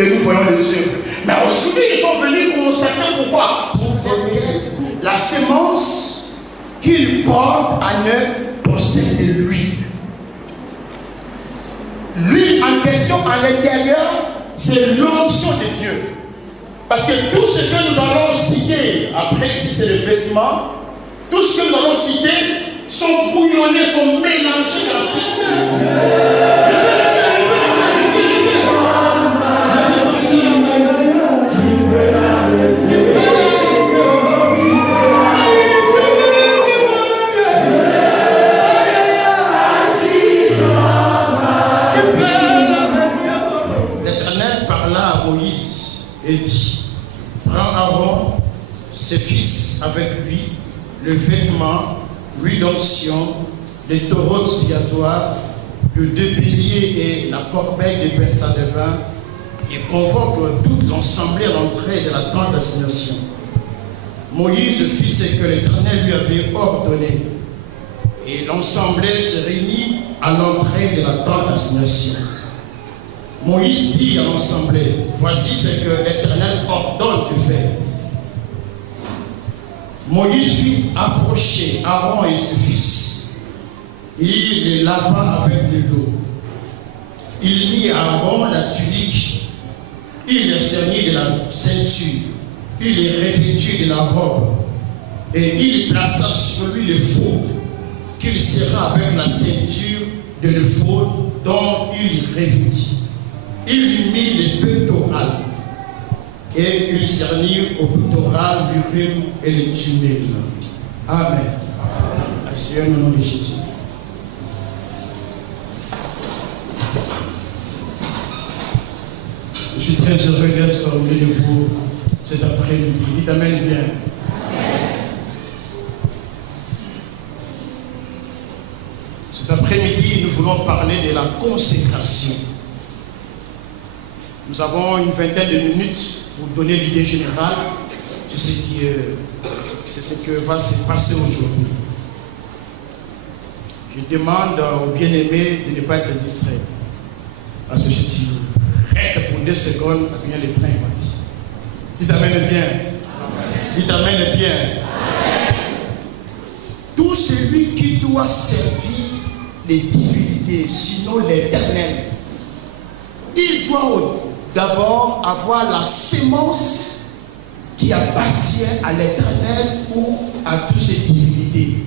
Et nous voyons les œuvres. Mais aujourd'hui, ils sont venus constater pourquoi. La sémence qu'il porte à ne possède de lui. Lui en question à l'intérieur, c'est l'onction de Dieu. Parce que tout ce que nous allons citer, après ici c'est le vêtement, tout ce que nous allons citer sont bouillonnés, sont mélangés dans cette L'Éternel parla à Moïse et dit: prends Aaron, ses fils avec lui, le vêtement, l'huile d'onction, les taureaux expiatoires, le deux béliers et la corbeille de pinceaux de vin, et convoque toute l'assemblée à l'entrée de la tente d'assignation. Moïse fit ce que l'Éternel lui avait ordonné, et l'assemblée se réunit à l'entrée de la tente d'assignation. Moïse dit à l'assemblée: voici ce que l'Éternel ordonne de faire. Moïse fit approcher Aaron et ses fils. Il les lava avec de l'eau. Il mit à Aaron la tunique. Il les cernit de la ceinture. Il les revêtit de la robe. Et il plaça sur lui l'éphod qu'il serra avec la ceinture de l'éphod dont il revêtit. Il lui mit les pectorales. Et il cernit au pectoral l'urim et le tumule. Amen. Seigneur, au nom de Jésus. Je suis très heureux d'être au milieu de vous cet après-midi. Dites Amen bien. Cet après-midi, nous voulons parler de la consécration. Nous avons une vingtaine de minutes pour donner l'idée générale de ce que va se passer aujourd'hui. Je demande aux bien-aimés de ne pas être distraits. Parce que je dis, reste pour 2 secondes, bien le train est parti. Dites Amen bien. Dites Amen bien. Tout celui qui doit servir les divinités, sinon l'Éternel, il doit d'abord avoir la sémence qui appartient à l'Éternel ou à toutes ces divinités.